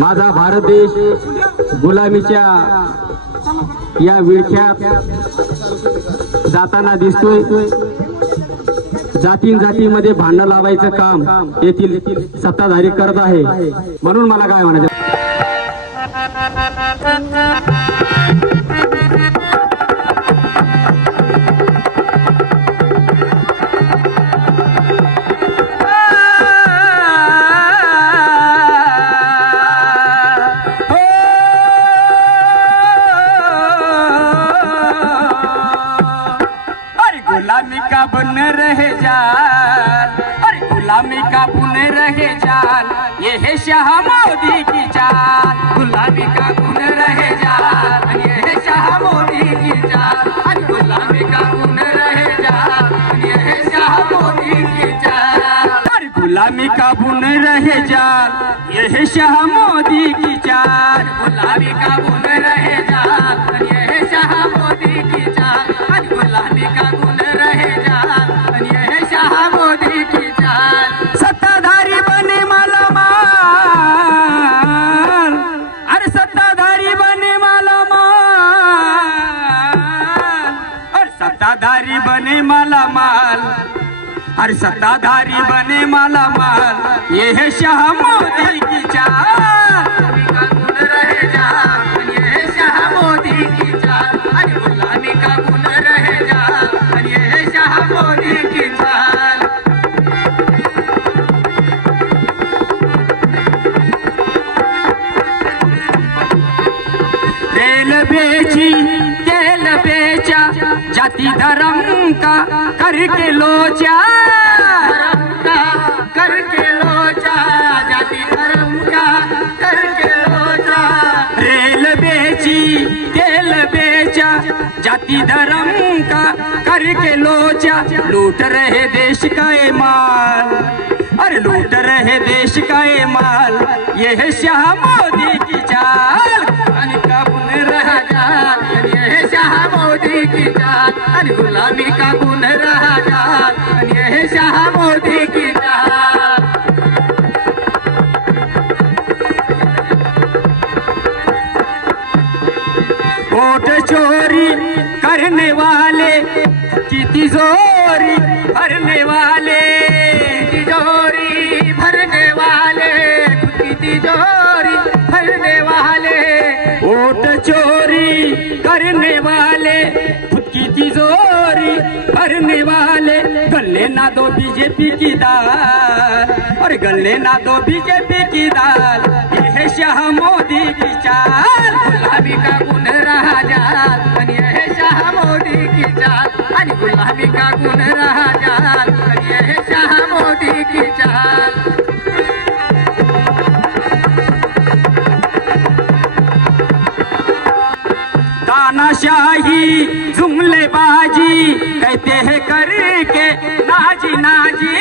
माझा भारत देश गुलामीच्या या विळख्यात जाताना दिसतोय। जातींमध्ये भांडण लावायचं काम येथील सत्ताधारी करत आहे। म्हणून मला काय म्हणायचं, गुलामी का बन रहे जाल, अरे गुलामी का बुन रहे जाल, ये है शाह मोदी की चाल। गुलामी का बुन रहे जाल, ये है शाह मोदी की चाल। अरे गुलामी का बुन रहे जाल, ये है शाह मोदी की चाल। अरे गुलामी का बुन रहे जाल, ये है शाह मोदी की चाल। गुलामी का बुन रहे जाल, ये है शाह मोदी की चाल। अरे गुलामी का बुन रहे जाल, ये है शाह मोदी की चाल। सत्ताधारी बने मालामाल, अरे सत्ताधारी बने मालामाल, अरे सत्ताधारी बने मालामाल, अरे सत्ताधारी बने मालामाल, ये है शाह मोदी की चाल। गुलामी का गुण रहे जाल, ये है शाह मोदी की चाल। अरे गुलामी का गुण रहे जाल, ये है शाह मोदी की चाल। रेल बेची तेल बेचा, जाति धर्म का करके लोचा, करके लोचा, जाति धर्म का करके लोचा। रेल बेची तेल बेचा, जाति धर्म का करके लोचा। लूट रहे देश का ये माल, अरे लूट रहे देश का ये माल, ये है शाह मोदी की चाल। गुलामी का बुन रहा जाल, ये है शाह मोदी की चाल। अरे गुलामी का बुन रहा जाल, ये है शाह मोदी की चाल। वोट चोरी करने वाले की तिजोरी भरने वाले, तिजोरी भरने वाले, की तिजोरी भरने वाले। वोट चोरी करने वाले, खुद की तिजोरी भरने वाले। गले ना दो बीजेपी की दाल, और गले ना दो बीजेपी की दाल, ये है शाह मोदी की चाल। गुलामी का गुण रहा जाल, ये है शाह मोदी की चाल। अरे गुलामी का गुण रहा जाल, ये है शाह मोदी की चाल। तानाशाही जुमलेबाजी कहते हैं करके नाजी नाजी,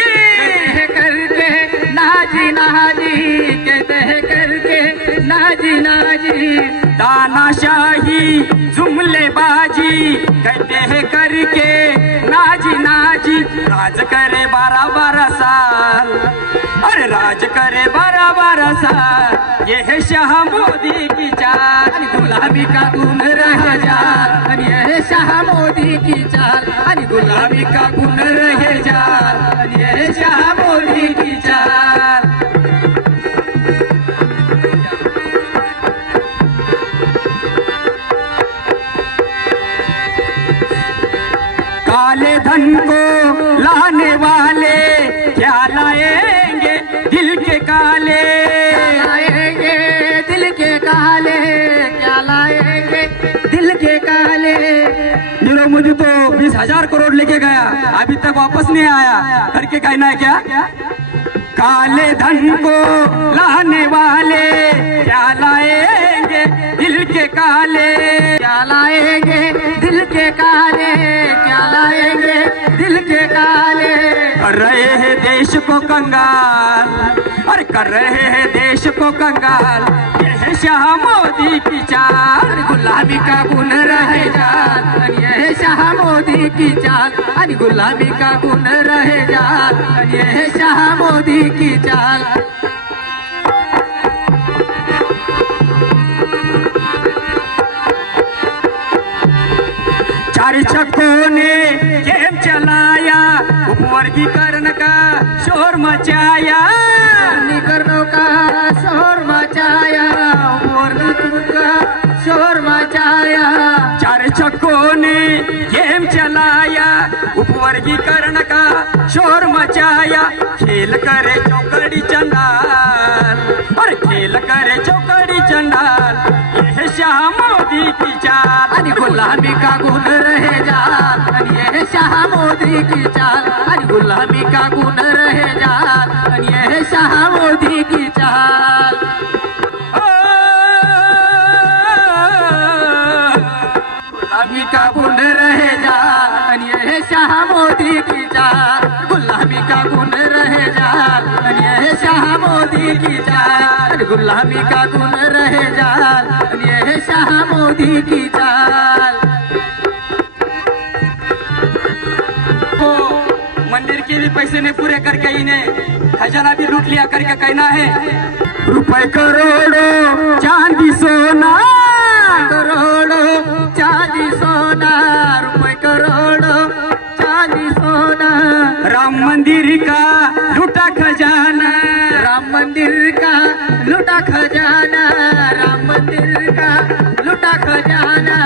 कहते हैं करके नाजी नाजी, कहते हैं करके नाजी नाजी। तानाशाही जुमलेबाजी कहते हैं करके नाजी नाजी। राज करे 12-12 साल, अरे राज करे 12-12 साल, ये है शाह मोदी की चाल। गुलामी का गुण रह जाल, ये है शाह मोदी की चाल। अरे गुलामी का गुण रह जाल, ये है शाह मोदी की चाल। काले धन को लाने वाले क्या लाएंगे दिल के काले, लाएंगे दिल के काले, क्या लाएंगे दिल के काले। नीरव मोदी तो 20,000 करोड़ लेके गया, अभी तक वापस नहीं आया, करके कहना है क्या? काले धन को लाने वाले क्या लाएंगे दिल के काले, क्या लाएंगे दिल के काले, क्या लाएंगे दिल के काले। कर रहे हैं देश को कंगाल, और कर रहे हैं देश को कंगाल, ये है शाह मोदी की चाल। गुलामी का गुण रहे जाल, ये है शाह मोदी की चाल। अरे गुलामी का गुण रहे जाल, ये है शाह मोदी की चाल। चार छक्कों ने गेम चलाया, उपवर्गीकरण का शोर मचाया, वर्गीकरणों का शोर मचाया, उपवर्गीकरण का शोर मचाया। चार छक्कों ने गेम चलाया, उपवर्गीकरण का शोर मचाया। खेल करे चौकड़ी चंडाल, और खेल करे चौकड़ी चंडाल, यह शाह मोदी की चाल। आणि गुलामी का गुण रहे जाल, आणि यह शाह मोदी की चाल। आणि गुलामी का गुण रहे जाल, आणि यह शाह मोदी की चाल। गुलामी का गुण रहे जाल, आणि यह शाह मोदी की चाल। गुलामी का गुण रहे जाल, आणि यह शाह मोदी की चाल। गुलामी का गुण रहे जाल, आणि यह शाह मोदी की चाल। तो मंदिर के भी पैसे नहीं पूरे करके इन्हें खजाना भी लूट लिया करके कहना है। रुपए करोड़ों चांदी सोना, करोड़ों चांदी सोना, रुपए करोड़ों चांदी सोना। राम मंदिर का लूटा खजाना, राम मंदिर का लूटा खजाना, राम मंदिर का लूटा खजाना।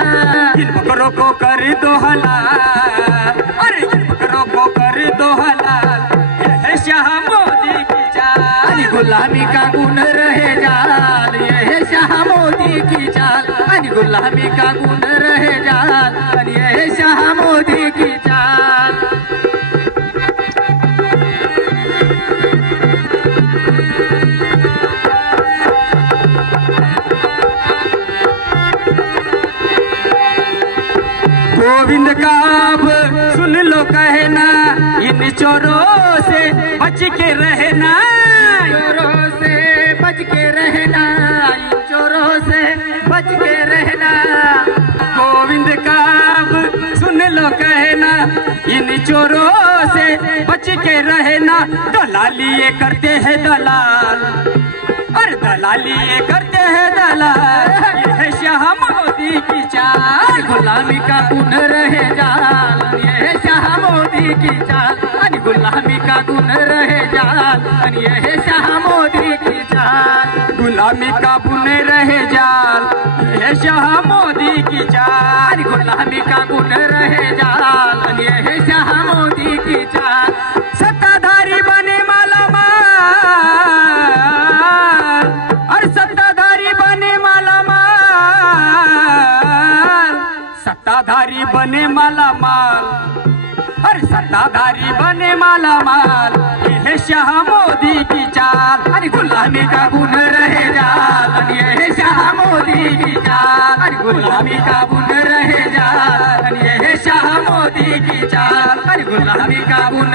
इन बकरों को कर दो हलाल, अरे इन बकरों को कर दो हलाल, यह शाह मोदी की चाल। गुलामी का गुण रहे जाल, यह शाह मोदी की चाल। आणि गुलामी का गुण रहे जाल, आणि यह शाह मोदी की चाल। गोविंद का अब सुन लो कहना, इन चोरों से बच के रहना, चोरों से बच के रहना, इन चोरों से बच के रहना। गोविंद का अब सुन लो कहना, इन चोरों से बच के रहना। दलाली ये करते हैं दलाल, और दलाली ये करते हैं दलाल, यह शाह मोदी की चाल। गुलामी का गुण रहे जाल, यह शाह मोदी की चाल। आणि गुलामी का गुण रहे जाल, आणि यह शाह मोदी की चाल। गुलामी का गुण रहे जाल, यह शाह मोदी की चाल। गुलामी का गुण रहे जाल, आणि यह शाह मोदी की चाल। सत्ताधारी बने मालामाल, और सत्ताधारी बने मालामाल, सत्ताधारी बने मालामाल, और सत्ताधारी बने मालामाल, यह शाह मोदी की चाल। आणि गुलामी का गुण रहे जाल, आणि यह शाह मोदी की चाल। आणि गुलामी का गुण रहे जाल, आणि यह शाह मोदी की चाल। आणि गुलामी का गुण